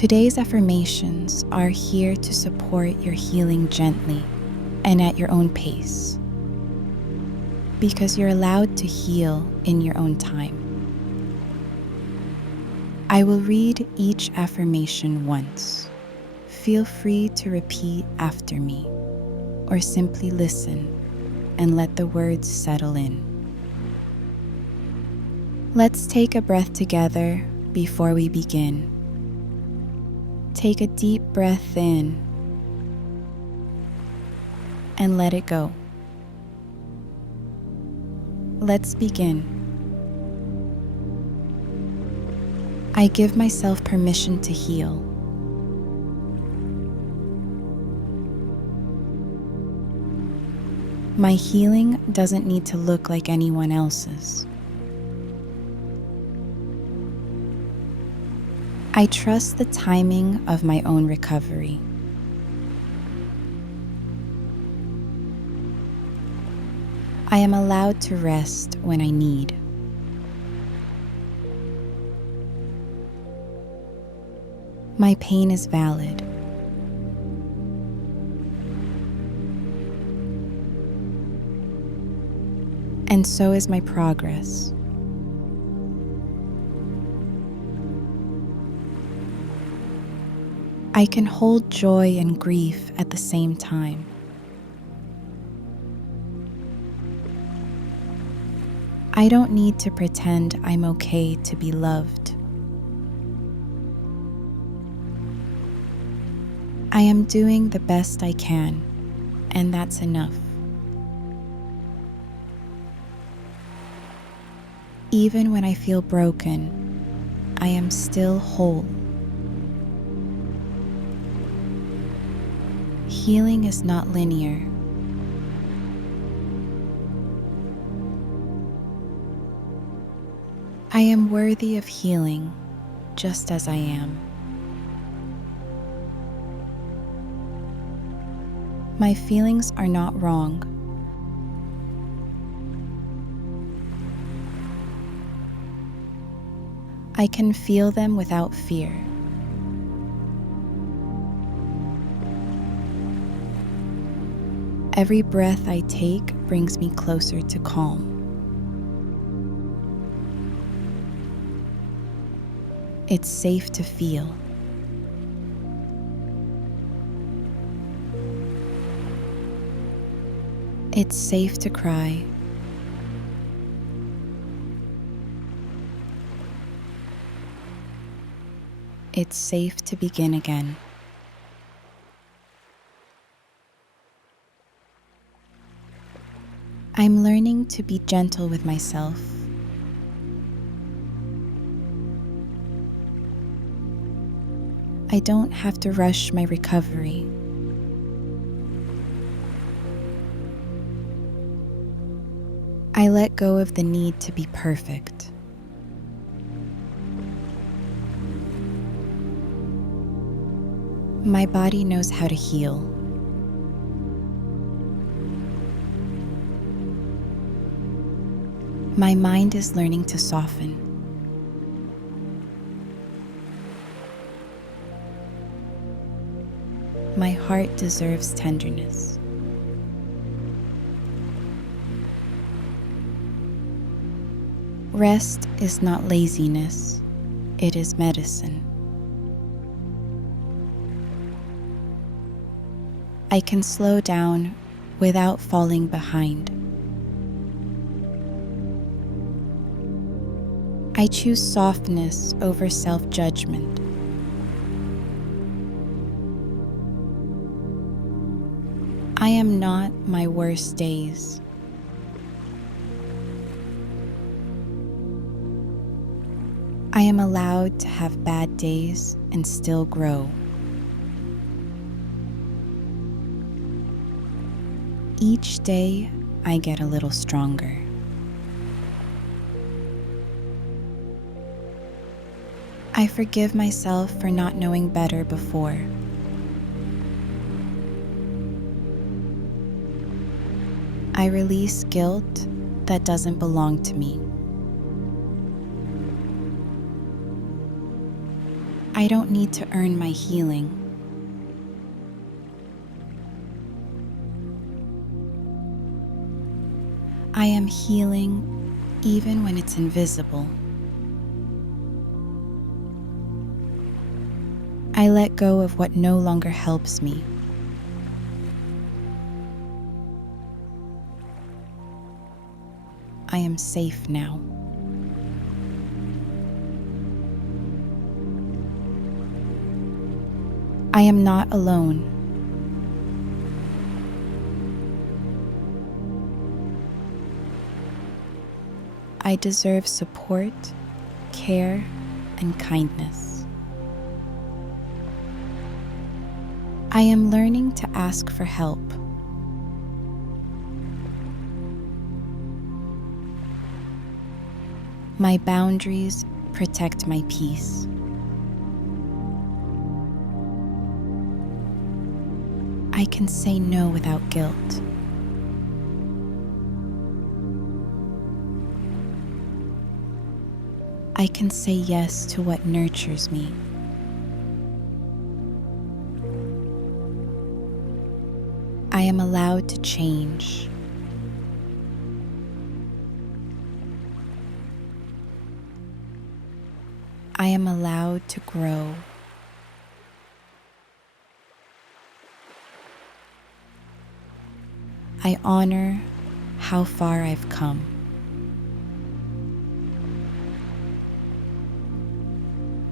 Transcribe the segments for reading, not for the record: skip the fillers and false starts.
Today's affirmations are here to support your healing gently and at your own pace, because you're allowed to heal in your own time. I will read each affirmation once. Feel free to repeat after me, or simply listen and let the words settle in. Let's take a breath together before we begin. Take a deep breath in and let it go. Let's begin. I give myself permission to heal. My healing doesn't need to look like anyone else's. I trust the timing of my own recovery. I am allowed to rest when I need. My pain is valid. And so is my progress. I can hold joy and grief at the same time. I don't need to pretend I'm okay to be loved. I am doing the best I can, and that's enough. Even when I feel broken, I am still whole. Healing is not linear. I am worthy of healing just as I am. My feelings are not wrong. I can feel them without fear. Every breath I take brings me closer to calm. It's safe to feel. It's safe to cry. It's safe to begin again. I'm learning to be gentle with myself. I don't have to rush my recovery. I let go of the need to be perfect. My body knows how to heal. My mind is learning to soften. My heart deserves tenderness. Rest is not laziness, it is medicine. I can slow down without falling behind. I choose softness over self-judgment. I am not my worst days. I am allowed to have bad days and still grow. Each day, I get a little stronger. I forgive myself for not knowing better before. I release guilt that doesn't belong to me. I don't need to earn my healing. I am healing even when it's invisible. I let go of what no longer helps me. I am safe now. I am not alone. I deserve support, care, and kindness. I am learning to ask for help. My boundaries protect my peace. I can say no without guilt. I can say yes to what nurtures me. I am allowed to change. I am allowed to grow. I honor how far I've come.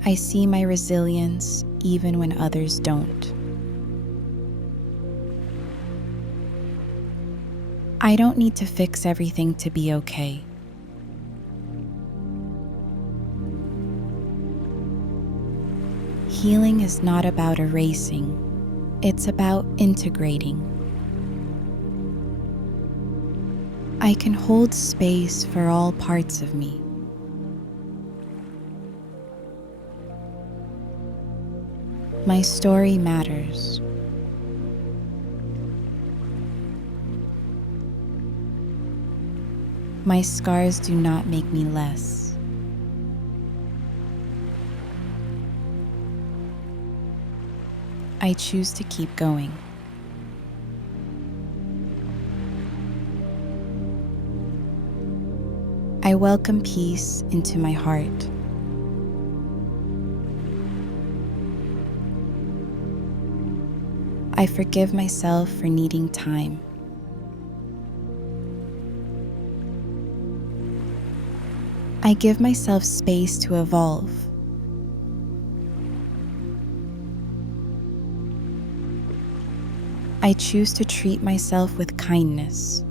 I see my resilience even when others don't. I don't need to fix everything to be okay. Healing is not about erasing, it's about integrating. I can hold space for all parts of me. My story matters. My scars do not make me less. I choose to keep going. I welcome peace into my heart. I forgive myself for needing time. I give myself space to evolve. I choose to treat myself with kindness.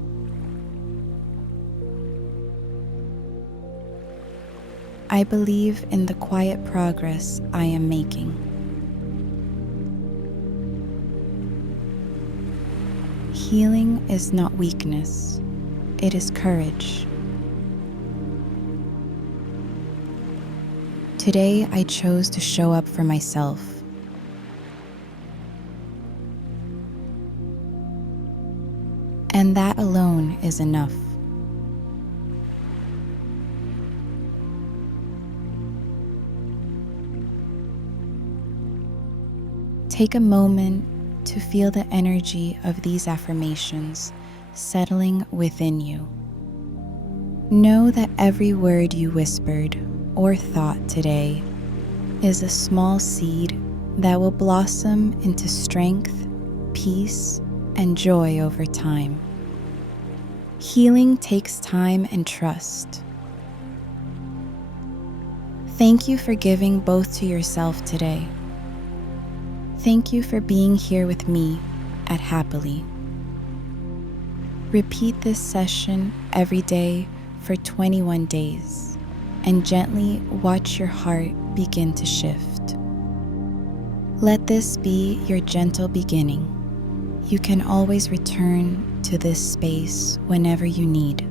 I believe in the quiet progress I am making. Healing is not weakness, it is courage. Today, I chose to show up for myself. And that alone is enough. Take a moment to feel the energy of these affirmations settling within you. Know that every word you whispered or thought today is a small seed that will blossom into strength, peace, and joy over time. Healing takes time and trust. Thank you for giving both to yourself today. Thank you for being here with me at Happiley. Repeat this session every day for 21 days and gently watch your heart begin to shift. Let this be your gentle beginning. You can always return to this space whenever you need.